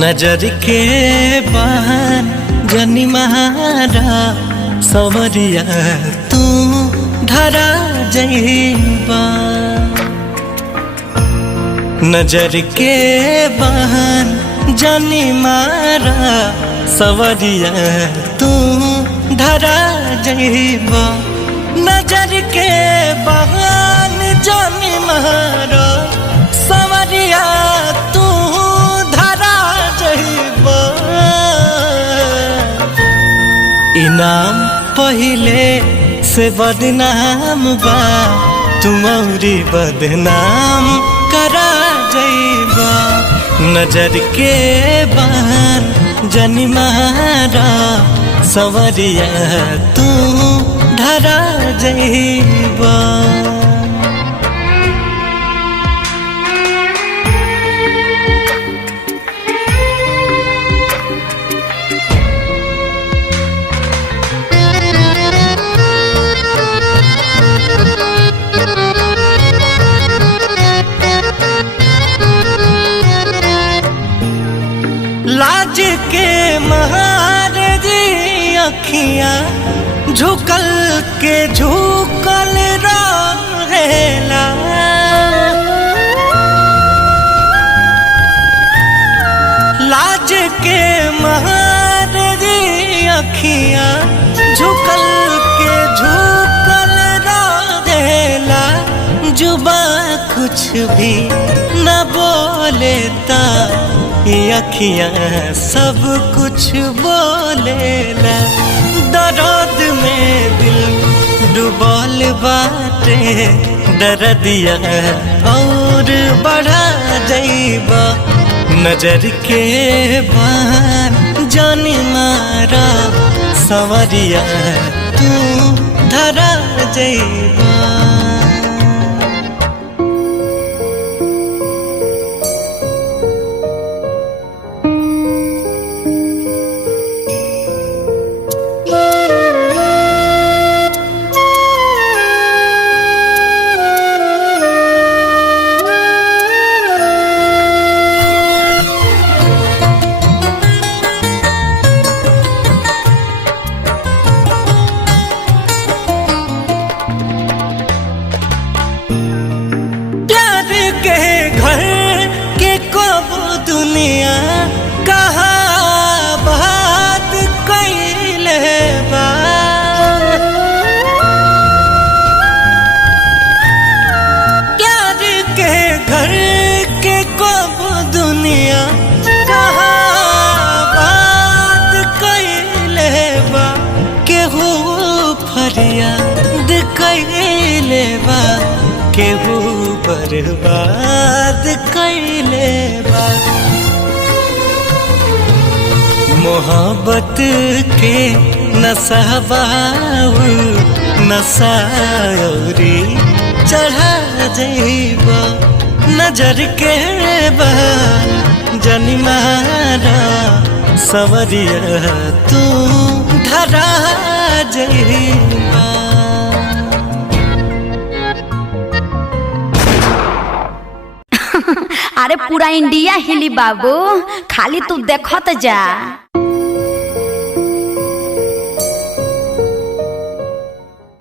नजर के बहन जनी महारा सवरिया तू धरा जइबा। नजर के बहन जनी मारा सवरिया तू धरा जइबा। नजर के बहन जनी मारा सवरिया तू धरा जइबा। इनाम पहिले से बदनाम बा तुम औरी बदनाम करा जइबा। नजर के बहन जनी मारा सवरिया तू धरा जइबा। लाज के महारजी अखियां झुकल के झुकल रहेला। लाज के महारजी अखियां झुकल के झुकल रहेला। जुबा कुछ भी न बोलेता ये अखियां सब कुछ बोलेला। दर्द में दिल डूबल बाटे दर्दिया और बढ़ा जइबा। नजर के बहन जानी मारा सवरिया तू धरा जइबा। दुनिया कहा बात कैले बा। प्यार के घर के कब दुनिया कहा बात कैले बा। केहू फरियाद कैले बा केहू बर्बाद कैले बा। मोहब्बत के नसाबाऊ नसायरी चढ़ा जइबा। नजर के बहन जनी मारा सवरिया तू धरा जइबा। अरे पूरा इंडिया हिली बाबू, खाली तू देखत जा।